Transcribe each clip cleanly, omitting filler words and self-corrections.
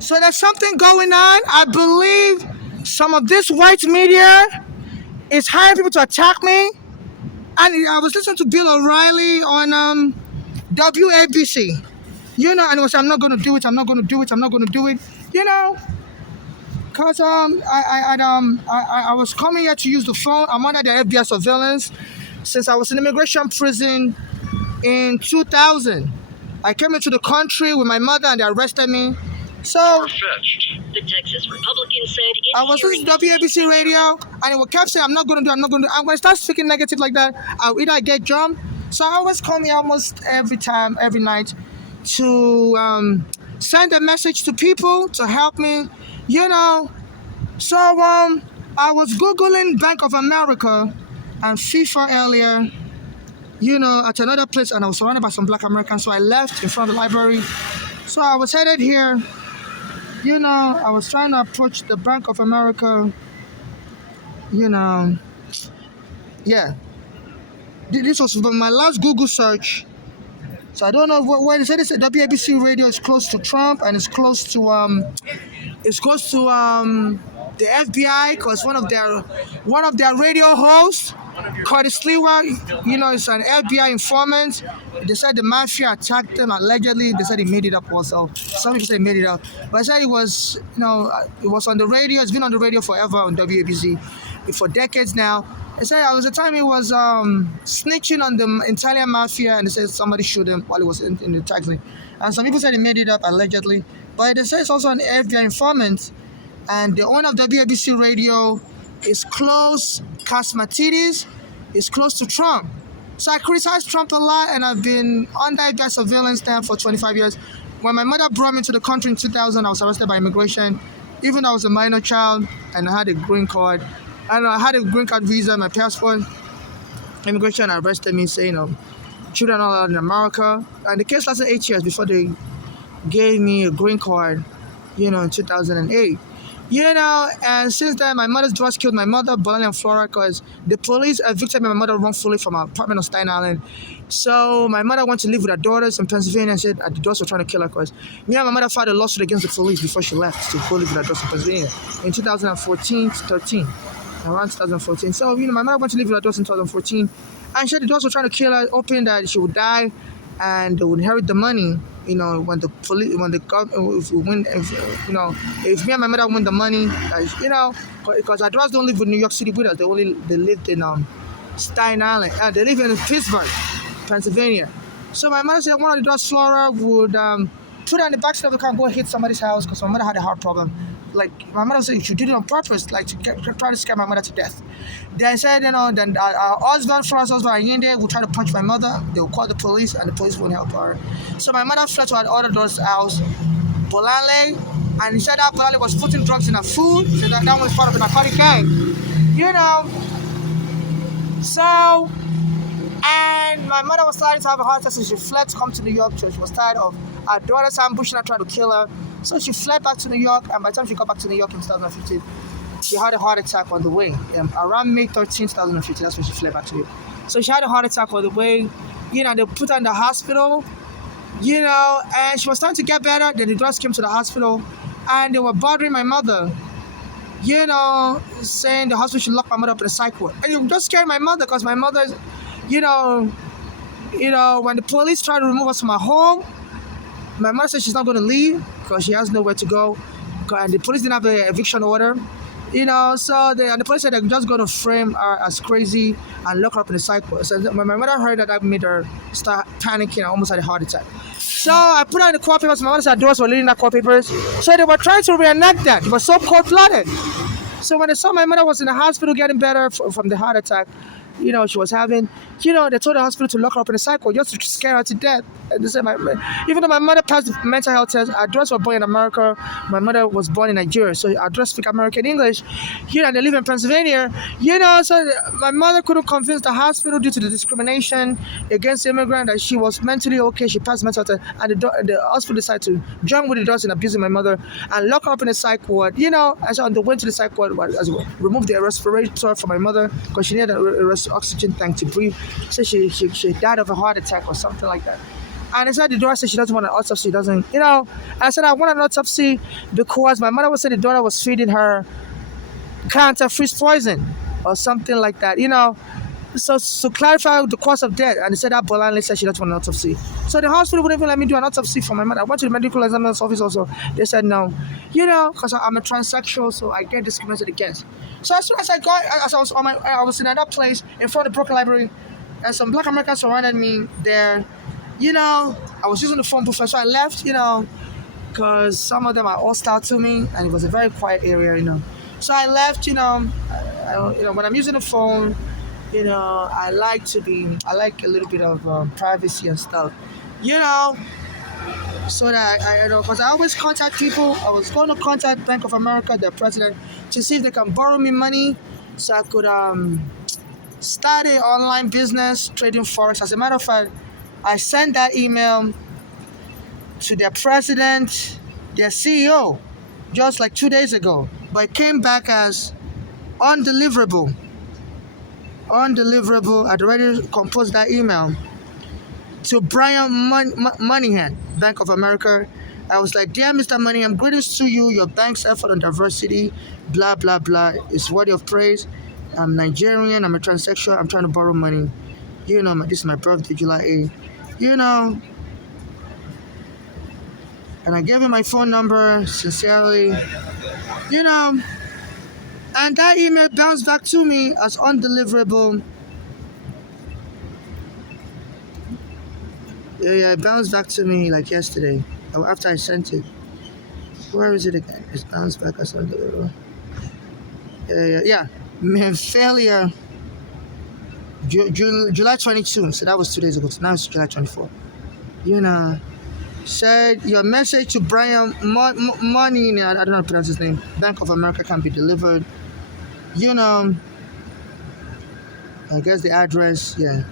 So there's something going on. I believe some of this white media is hiring people to attack me. And I was listening to Bill O'Reilly on WABC. And it was, I'm not going to do it. I'm not going to do it. I'm not going to do it. You know, because I was coming here to use the phone. I'm under the FBI surveillance since I was in immigration prison in 2000. I came into the country with my mother and they arrested me. So the Texas Republican said I was listening to WABC radio and it kept saying, I'm not going to do, I'm not going to do. And when I start speaking negative like that, I'll either get jumped. So I always call me almost every time, every night to send a message to people to help me, you know. So I was Googling Bank of America and FIFA earlier, at another place, and I was surrounded by some black Americans. So I left in front of the library. So I was headed here. I was trying to approach the Bank of America. Yeah. This was my last Google search. So I don't know where they said this. WABC radio is close to Trump and it's close to the FBI because one of their radio hosts, Curtis Lewa, is an FBI informant. They said the mafia attacked them allegedly. They said he made it up also. Some people say he made it up. But I said it was, it was on the radio. It's been on the radio forever on WABC for decades now. They said there was a time he was snitching on the Italian mafia and they said somebody shoot him while he was in the taxi. And some people said he made it up allegedly. But they say it's also an FBI informant. And the owner of WABC radio is close, Kasmatidis, is close to Trump. So I criticize Trump a lot and I've been under FBI surveillance there for 25 years. When my mother brought me to the country in 2000, I was arrested by immigration, even though I was a minor child and I had a green card. I had a green card visa, my passport. Immigration arrested me, saying, children are allowed in America. And the case lasted 8 years before they gave me a green card, in 2008. And since then, my mother's drugs killed my mother, Bolani and Flora, because the police evicted my mother wrongfully from her apartment on Staten Island. So my mother went to live with her daughters in Pennsylvania and said the daughters were trying to kill her because me and my mother filed a lawsuit against the police before she left to go live with her daughters in Pennsylvania in 2014 to 13, around 2014. So, my mother went to live with her daughters in 2014 and she said the daughters were trying to kill her, hoping that she would die and they would inherit the money. When the police, when the government, if we win, if me and my mother win the money, because our daughters don't live in New York City with us. They lived in Staten Island. They live in Pittsburgh, Pennsylvania. So my mother said one of the daughters, Flora, would put her in the backseat of the car and go hit somebody's house because my mother had a heart problem. Like my mother said, she did it on purpose, like to try to scare my mother to death. They said, then our husband, Flora's husband, Allende, would try to punch my mother. They would call the police, and the police wouldn't help her. So my mother fled to her other daughter's house, Bolale, and he said that Bolale was putting drugs in her food. So that was part of the narcotic gang, So, and my mother was starting to have a heart attack, so she fled to come to New York. So she was tired of her daughters ambushing her, trying to kill her. So she fled back to New York, and by the time she got back to New York in 2015, she had a heart attack on the way. Around May 13, 2015, that's when she fled back to New York. So she had a heart attack on the way. They put her in the hospital, and she was starting to get better. Then the doctors came to the hospital, and they were bothering my mother, saying the hospital should lock my mother up in a psych ward. And it just scared my mother because my mother, when the police tried to remove us from our home, my mother said she's not going to leave because she has nowhere to go. And the police didn't have an eviction order. So the police said they're just going to frame her as crazy and lock her up in the psych ward. So when my mother heard that made her start panicking and almost had a heart attack. So I put her in the court papers. My mother said her daughters were reading the court papers. So they were trying to reenact that. It was so cold-blooded. So when they saw my mother was in the hospital getting better from the heart attack, she was having, they told the hospital to lock her up in a psych ward just to scare her to death. And they said, even though my mother passed the mental health test, our daughters were born in America, my mother was born in Nigeria, so our daughters speak American English, and they live in Pennsylvania, so my mother couldn't convince the hospital due to the discrimination against the immigrant that she was mentally okay, she passed mental health test, and the hospital decided to join with the daughters in abusing my mother and lock her up in a psych ward, and so on the way to the psych ward, remove the respirator for my mother because she needed a oxygen tank to breathe. So she died of a heart attack or something like that. And I said the daughter said she doesn't want an autopsy. Doesn't, I said I want an autopsy because my mother would say the daughter was feeding her cancer freeze poison or something like that. So to clarify the cause of death, and they said that Bolanle said she doesn't want an autopsy. So the hospital wouldn't even let me do an autopsy for my mother. I went to the medical examiner's office also. They said no, because I'm a transsexual, so I get discriminated against. So as soon as as I was I was in another place in front of the Brooklyn Library, and some Black Americans surrounded me there. I was using the phone booth, so I left. Because some of them are hostile to me, and it was a very quiet area. So I left. When I'm using the phone. I like a little bit of privacy and stuff, so that because I always contact people. I was going to contact Bank of America, their president, to see if they can borrow me money so I could start an online business trading Forex. As a matter of fact, I sent that email to their president, their CEO, just like 2 days ago, but it came back as undeliverable. I'd already composed that email to Brian Moneyhan, Bank of America. I was like, dear Mr. Moneyhan, greetings to you. Your bank's effort on diversity, blah, blah, blah, is worthy of praise. I'm Nigerian. I'm a transsexual. I'm trying to borrow money. This is my birthday, July 8th. And I gave him my phone number, sincerely. And that email bounced back to me as undeliverable. Yeah, it bounced back to me like yesterday, after I sent it. Where is it again? It's bounced back as undeliverable. Yeah. Failure. July 22, so that was 2 days ago. So now it's July 24. Said your message to Brian Money, I don't know how to pronounce his name, Bank of America, can be delivered. I guess the address, yeah,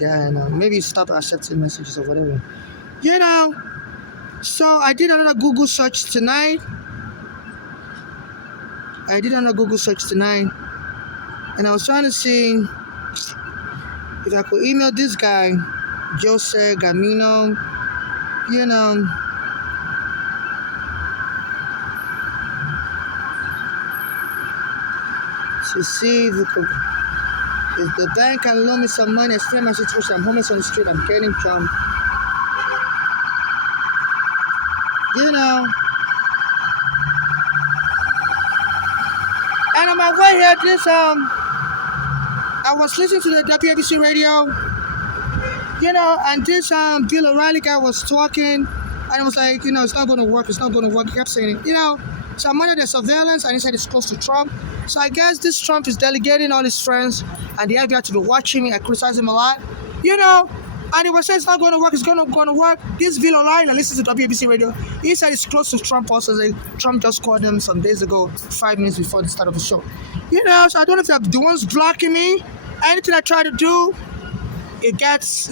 and maybe stop accepting messages or whatever. So I did another Google search tonight. And I was trying to see if I could email this guy, Jose Gamino, to see if the bank can loan me some money. Explain my situation. I'm homeless on the street. I'm getting jumped. And on my way here, I was listening to the WABC radio, and this Bill O'Reilly guy was talking, and it was like, it's not going to work. He kept saying it, So I'm under the surveillance, and he said it's close to Trump. So I guess this Trump is delegating all his friends and the FBI to be watching me. I criticize him a lot, and he was saying it's not going to work. It's going to work. This Bill O'Reilly listens to WABC radio. He said it's close to Trump also. Trump just called him some days ago, 5 minutes before the start of the show. So I don't know if they're the ones blocking me. Anything I try to do, it gets,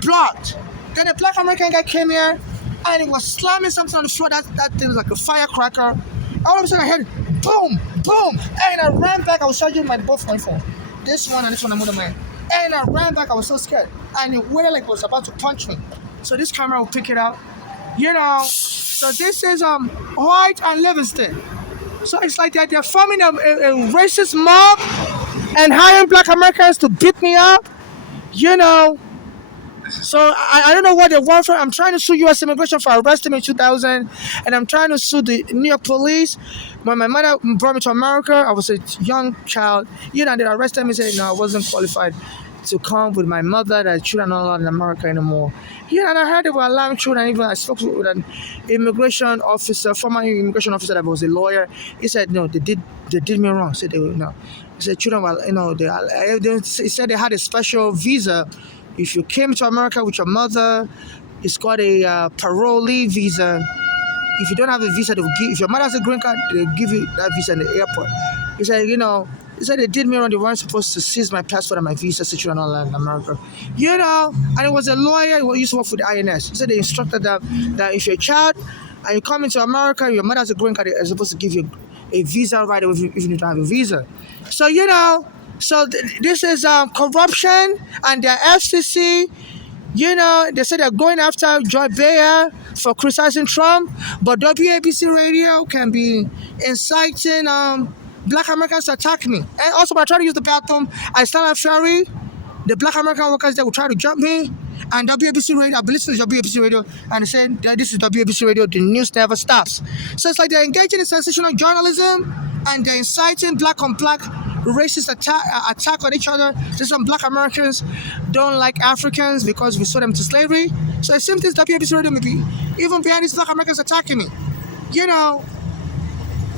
blocked. Then a Black American guy came here and he was slamming something on the floor. That thing was like a firecracker. All of a sudden I heard boom, boom, and I ran back. I was charging both my phone. This one and this one I'm holding my hand. And I ran back. I was so scared. And it waited like it was about to punch me. So this camera will pick it up. So this is White and Livingston. So it's like they're forming a racist mob and hiring Black Americans to beat me up. So I don't know what they want for. I'm trying to sue U.S. Immigration for arresting me in 2000, and I'm trying to sue the New York police. When my mother brought me to America, I was a young child. They arrested me and said, no, I wasn't qualified to come with my mother, that children are not allowed in America anymore. And I heard they were allowing children. Even I spoke with an immigration officer, former immigration officer that was a lawyer. He said, no, they did me wrong. Said they were, no. He said children were, he said they had a special visa. If you came to America with your mother, it's called a parolee visa. If you don't have a visa, they will give. If your mother has a green card, they'll give you that visa in the airport. He said they did me wrong. They weren't supposed to seize my passport and my visa situation in America. And it was a lawyer who used to work for the INS. He said they instructed that if you're a child and you come into America and your mother has a green card, they're supposed to give you a visa right away if you don't have a visa. So, this is corruption, and the FCC, They said they're going after Joy Behar for criticizing Trump, but WABC Radio can be inciting black Americans to attack me. And also, when I try to use the bathroom, I stand on ferry. The black American workers that will try to jump me. And WABC Radio, I've been listening to WABC Radio, and they said that this is WABC Radio, the news never stops. So it's like they're engaging in sensational journalism, and they're inciting black on black racist attack on each other. So some black Americans don't like Africans because we sold them to slavery. So it seems this WABC Radio may be even behind these black Americans attacking me. You know,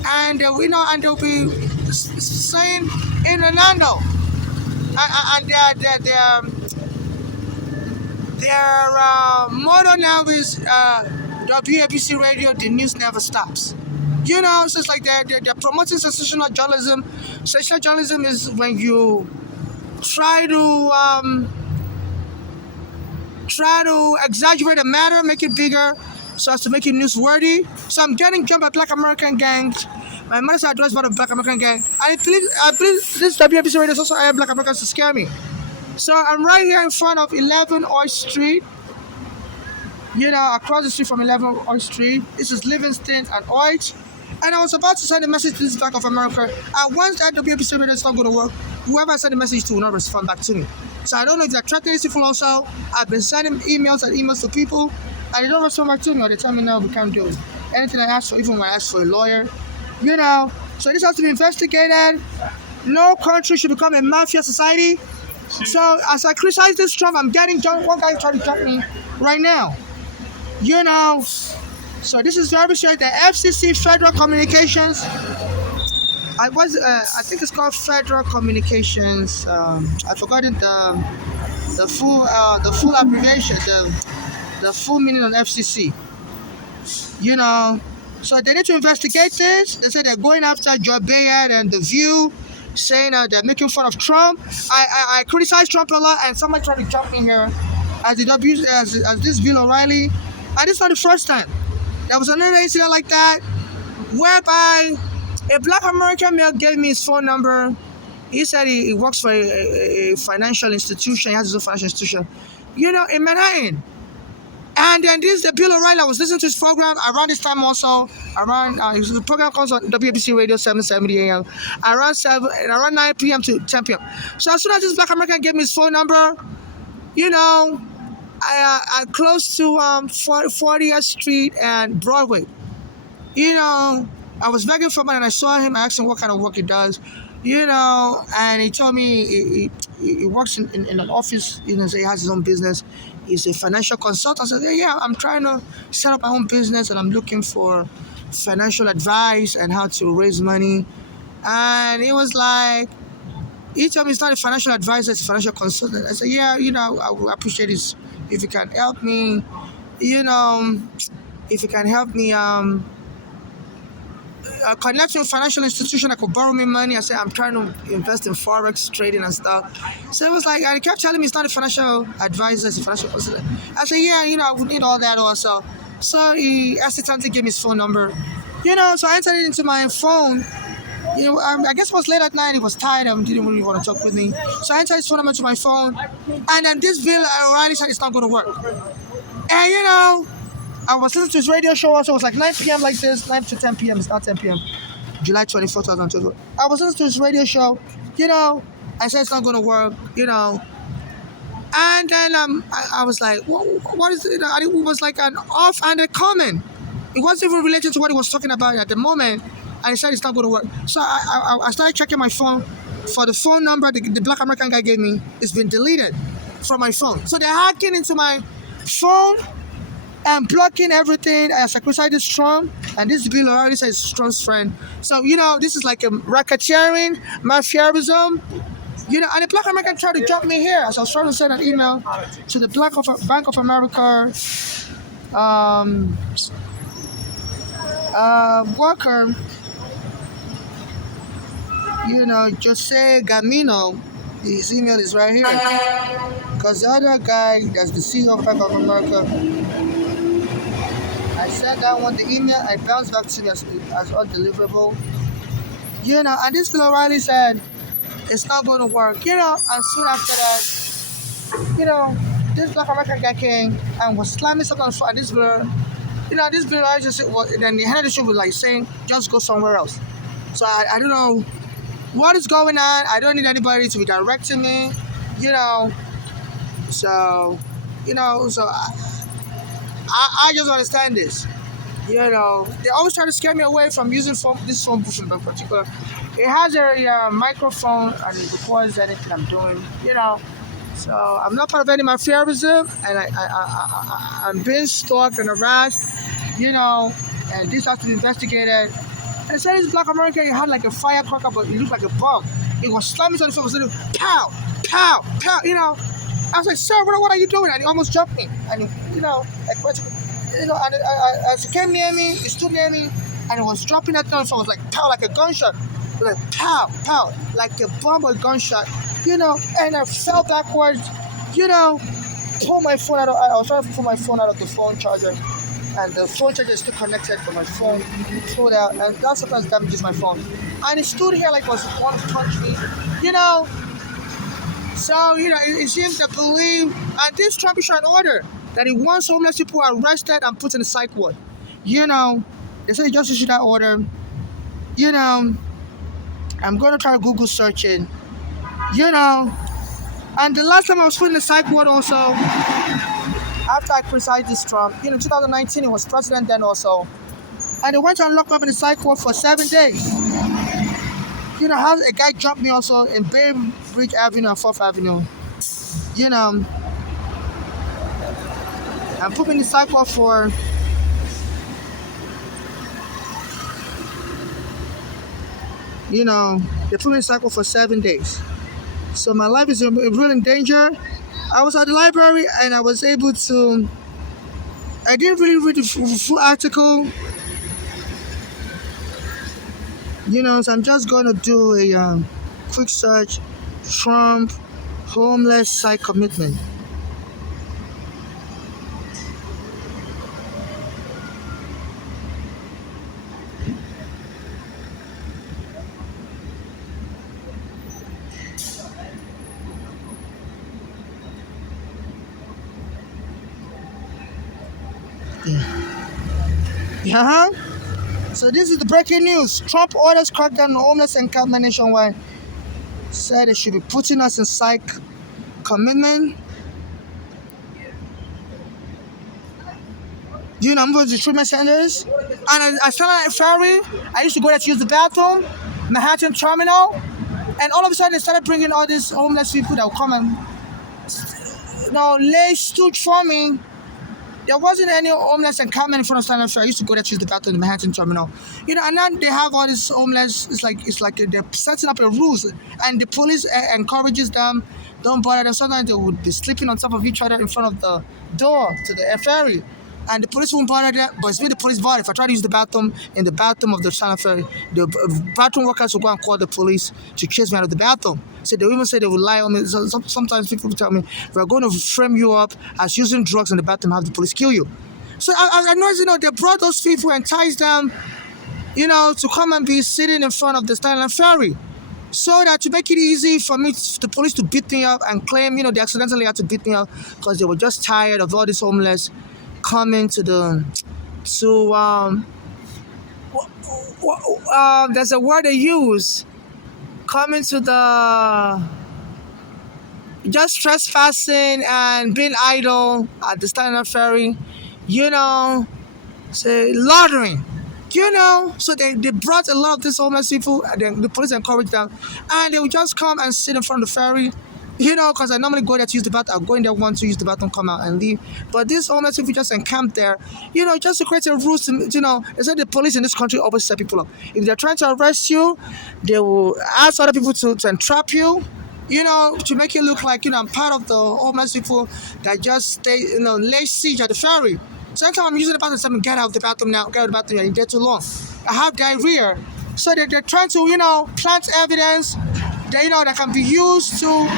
and and they'll be saying in Orlando, and their motto now is WABC Radio, the news never stops. So it's like they're promoting sensational journalism. Sensational journalism is when you try to exaggerate a matter, make it bigger, so as to make it newsworthy. So I'm getting jumped by black American gangs. My mother's address by the black American gang. I believe this WABC Radio is also hiring black Americans to scare me. So I'm right here in front of 11 Oil Street. Across the street from 11 Oil Street. This is Livingston and Oich. And I was about to send a message to this Bank of America. And once that WABC Radio is not going to work, whoever I send a message to will not respond back to me. So I don't know if they're threatening these people also. I've been sending emails to people, and they don't respond back to me, or they tell me no, we can't do anything I ask for, even when I ask for a lawyer. So this has to be investigated. No country should become a mafia society. So as I criticize this Trump, I'm getting jumped. One guy trying to jump me right now. So this is very sure the FCC Federal Communications. I think it's called Federal Communications. I forgot the full abbreviation, the full meaning of FCC. So they need to investigate this. They say they're going after Joy Behar and The View, saying they're making fun of Trump. I criticize Trump a lot, and somebody tried to jump in here as this Bill O'Reilly. And it's not the first time. There was another incident like that, whereby a black American male gave me his phone number. He said he works for a financial institution. He has his own financial institution, in Manhattan. And then the Bill O'Reilly. I was listening to his program around this time also. The program comes on WABC Radio 770 AM, around 9 p.m. to 10 p.m. So as soon as this black American gave me his phone number, I close to 40th Street and Broadway. I was begging for money, and I saw him. I asked him what kind of work he does, and he told me he works in an office. So he has his own business. He's a financial consultant. I said, yeah, I'm trying to set up my own business, and I'm looking for financial advice and how to raise money. And he was like, he told me he's not a financial advisor, it's a financial consultant. I said, yeah, I would appreciate this if you can help me, if you can help me connect to a financial institution that could borrow me money. I said, I'm trying to invest in Forex trading and stuff. So it was like, and he kept telling me it's not a financial advisor, it's a financial consultant. I said, yeah, I would need all that also. So he accidentally gave me his phone number. So I entered it into my phone. I guess it was late at night. He was tired and didn't really want to talk with me. So I entered his phone number to my phone. And then this Bill O'Reilly said it's not going to work. And I was listening to his radio show also. It was like 9 p.m. like this, 9 to 10 p.m. It's not 10 p.m. July 24th, 2022. I was listening to his radio show. I said it's not going to work, And then I was like, what is it? It was like an off-handed comment. It wasn't even related to what he was talking about at the moment. I said it's not going to work. So I started checking my phone for the phone number the black American guy gave me. It's been deleted from my phone. So they're hacking into my phone and blocking everything. As I criticized Trump, and this Bill O'Reilly says Trump's friend. So this is like a racketeering, mafiaism. And the black American tried to jump me here. As I was trying to send an email to the Bank of America worker. Jose Gamino, his email is right here. Because the other guy, that's the CEO of Bank of America, I sent that one the email, I bounced back to me as undeliverable. And this Bill O'Reilly said, it's not going to work. And soon after that, this black American guy came and was slamming something on the phone, and this girl, this girl, I just then the head of the show was like saying, just go somewhere else. So I don't know what is going on. I don't need anybody to be directing me, you know. So, so I just understand this. They always try to scare me away from using this phone in particular. It has a microphone and it records anything I'm doing, So I'm not part of any mafiaism, and I'm being stalked and harassed, and this has to be investigated. And it said this black American, he had like a firecracker, but it looked like a bomb. It was slamming on the phone, it was pow, pow, pow, I was like, sir, what are you doing? And he almost jumped me. And, as he came near me, he stood near me, and he was dropping that thing, so it was like pow, like a gunshot. It was like pow, pow, like a bomb or gunshot, and I fell backwards, pulled my phone out of, I was trying to pull my phone out of the phone charger, and the phone charger is still connected to my phone, pulled out, and that sometimes damages my phone. And he stood here like was wanting to punch me, So, it seems to believe, and this Trump issued an order that he wants homeless people arrested and put in the psych ward. They said he just issued that order. I'm going to try to Google search it. And the last time I was put in the psych ward also, after I criticized this Trump, 2019, he was president then also. And they went and locked up in the psych ward for 7 days. How a guy jumped me also in Bay Bridge Avenue and 4th Avenue. And put me in the psych ward for they put me in the psych ward for 7 days. So my life is really in danger. I was at the library and I was able to. I didn't really read the full article. So I'm just going to do a quick search. Trump homeless psych commitment. Yeah. So this is the breaking news. Trump orders crackdown on homeless encampment nationwide. Said they should be putting us in psych commitment. I'm going to the treatment centers. And I started at Ferry. I used to go there to use the bathroom. Manhattan Terminal. And all of a sudden they started bringing all these homeless people that would come and lay stood for me. There wasn't any homeless encampment in front of Standard Fair. I used to go there to use the bathroom in the Manhattan Terminal. And now they have all these homeless. It's like they're setting up a rules, and the police encourages them, don't bother them. Sometimes they would be sleeping on top of each other in front of the door to the ferry, and the police won't bother them. But it's when the police bother. If I try to use the bathroom in the bathroom of the Standard Ferry, the bathroom workers will go and call the police to chase me out of the bathroom. So they even say they will lie on me. Sometimes people tell me, we're going to frame you up as using drugs in the bathroom, have the police kill you. So I noticed, they brought those people and enticed them, to come and be sitting in front of the Stanley Ferry. So that to make it easy for me, the police to beat me up and claim, they accidentally had to beat me up because they were just tired of all these homeless coming to there's a word they use, coming to just trespassing and being idle at the Standard Ferry, say loitering, So they brought a lot of these homeless people, and then the police encouraged them, and they would just come and sit in front of the ferry, because I normally go there to use the bathroom. I'll go in there once to use the bathroom, come out and leave. But these homeless people just encamp there, just to create a rules to, they said the police in this country always set people up. If they're trying to arrest you, they will ask other people to entrap you, to make it look like, I'm part of the homeless people that just stay, lay siege at the ferry. So anytime I'm using the bathroom, someone get out of the bathroom now, get out of the bathroom, you're there too long. I have diarrhea. So they're trying to, plant evidence that can be used to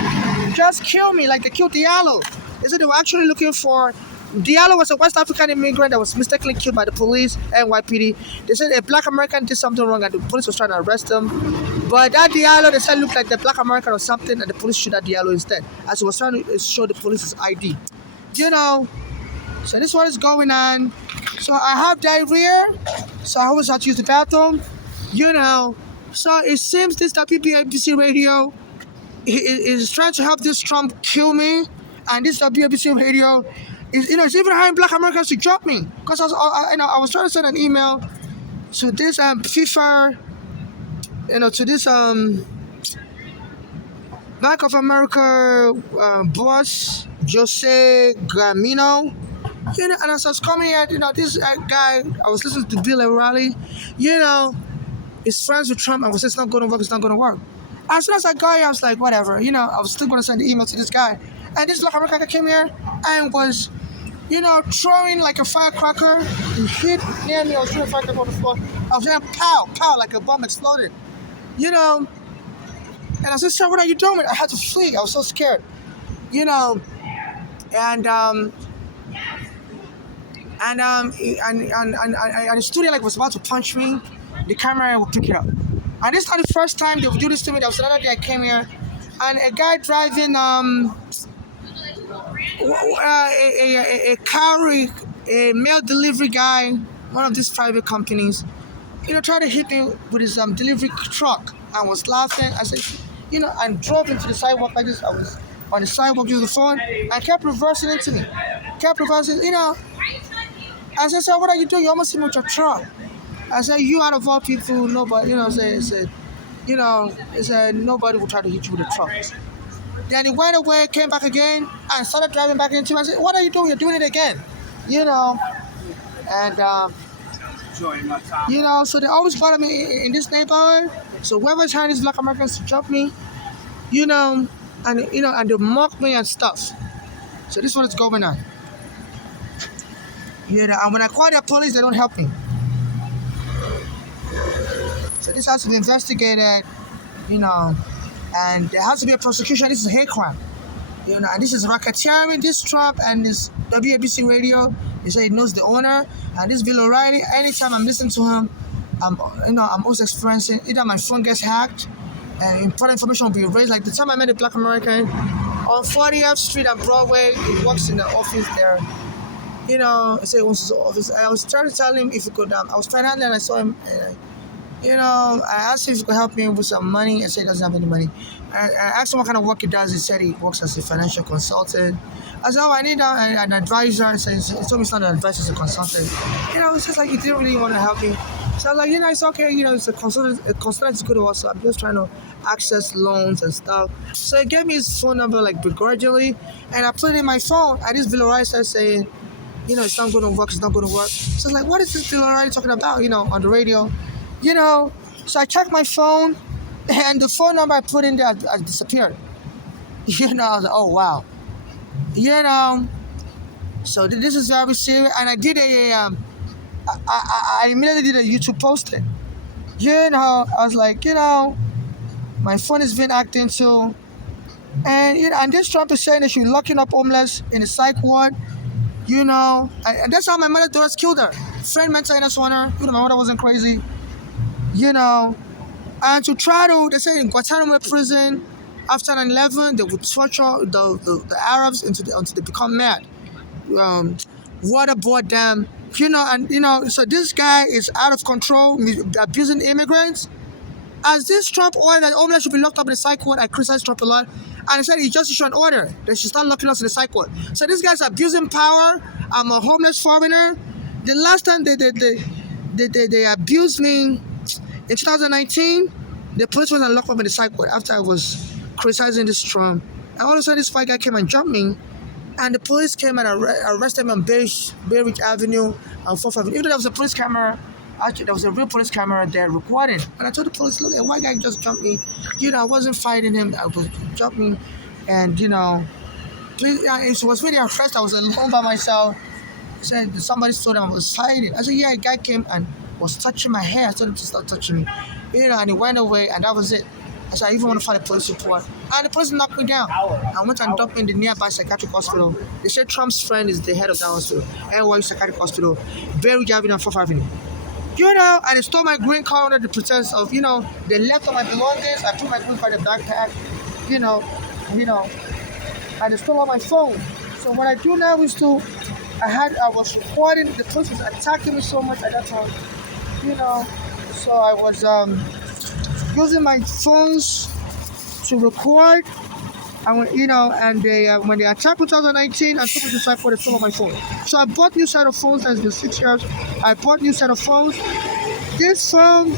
just kill me, like they killed Diallo. They said they were actually looking for. Diallo was a West African immigrant that was mistakenly killed by the police, NYPD. They said a black American did something wrong and the police was trying to arrest him. But that Diallo, they said looked like the black American or something, and the police shoot that Diallo instead. As he was trying to show the police his ID. You know, so this is what is going on. So I have diarrhea, so I always have to use the bathroom. You know, so it seems this WBC radio is trying to help this Trump kill me, and this WBC radio is, it's even hiring black Americans to drop me because I was trying to send an email to this FIFA, to this Bank of America boss Jose Gramino. And as I was coming here, this guy, I was listening to Bill O'Reilly, is friends with Trump and was saying it's not going to work, it's not going to work. As soon as I got here, I was like, whatever, I was still going to send the email to this guy. And this black American came here and was, throwing like a firecracker. He hit near me, I was throwing a firecracker on the floor. I was hearing pow, pow, like a bomb exploded. And I said, sir, what are you doing? I had to flee, I was so scared. And the studio was about to punch me. The camera will pick it up. And this is not the first time they would do this to me. There was another day I came here, and a guy driving a mail delivery guy, one of these private companies, tried to hit me with his delivery truck. I was laughing. I said, and drove into the sidewalk like this. I was on the sidewalk using the phone. I kept reversing into me. I said, sir, what are you doing? You almost hit me with your truck. I said, you out of all people, nobody, nobody will try to hit you with a truck. Then he went away, came back again, and started driving back into me. I said, what are you doing? You're doing it again. So they always bother me in this neighborhood. So whoever's trying these black Americans to jump me, and they mock me and stuff. So this is what is going on. And when I call the police, they don't help me. So this has to be investigated, and there has to be a prosecution. This is a hate crime, and this is racketeering. This Trump and this WABC radio, they say it knows the owner, and this Bill O'Reilly. Anytime I'm listening to him, I'm also experiencing either my phone gets hacked, and important information will be erased. Like the time I met a black American on 40th Street and Broadway, he works in the office there. I said it was his office. I was trying to tell him if he could. I was trying and I saw him. I asked him if he could help me with some money. I said he doesn't have any money. I asked him what kind of work he does. He said he works as a financial consultant. I said, I need an advisor. He told me it's not an advisor, it's a consultant. It's just like he didn't really want to help me. So I was like, it's okay. It's a consultant. A consultant is good also. I'm just trying to access loans and stuff. So he gave me his phone number begrudgingly, and I put it in my phone. And this Bill O'Reilly started saying, it's not going to work, it's not going to work. So I was like, what is this Bill O'Reilly talking about, on the radio? So I checked my phone, and the phone number I put in there has disappeared. I was like, oh, wow. So this is very serious. And I did I immediately did a YouTube posting. I was like, my phone is being hacked into. And this Trump is saying they should be locking up homeless in the psych ward. And that's how my mother was killed her. Friend mental illness on her. My mother wasn't crazy. And to try to, they say in Guantanamo prison, after 9/11, they would torture the Arabs until they become mad. Waterboard them. So this guy is out of control, abusing immigrants. As this Trump order that homeless should be locked up in the psych ward, I criticized Trump a lot. And he said he just issued an order. They should start locking us in the psych ward. So this guy's abusing power. I'm a homeless foreigner. The last time they abused me in 2019, the police went and locked up in the psych ward after I was criticizing this Trump. And all of a sudden, this white guy came and jumped me. And the police came and arrested me on Bay Ridge Avenue and 4th Avenue. Even though there was a police camera, actually, there was a real police camera there recording. And I told the police, look, a white guy just jumped me. I wasn't fighting him. I was jumping. And, it was really impressed. I was alone by myself. He said, somebody told him I was fighting. I said, yeah, a guy came and was touching my hair. I told him to start touching me. And he went away, and that was it. I said, I even want to file a police report. And the police knocked me down. I went and dumped me in the nearby psychiatric hospital. They said Trump's friend is the head of that hospital. NYU Psychiatric Hospital. Bay Ridge Avenue and 4th Avenue. And they stole my green card under the pretense of, they left all my belongings. I put my green card in the backpack, you know, you know, and they stole all my phone. So what I do now is I was recording. The police was attacking me so much at that time, you know. So I was using my phones to record. And when they attacked 2019, I took it to side for the stole my phone. So I bought new set of phones. That's been 6 years. I bought new set of phones. This phone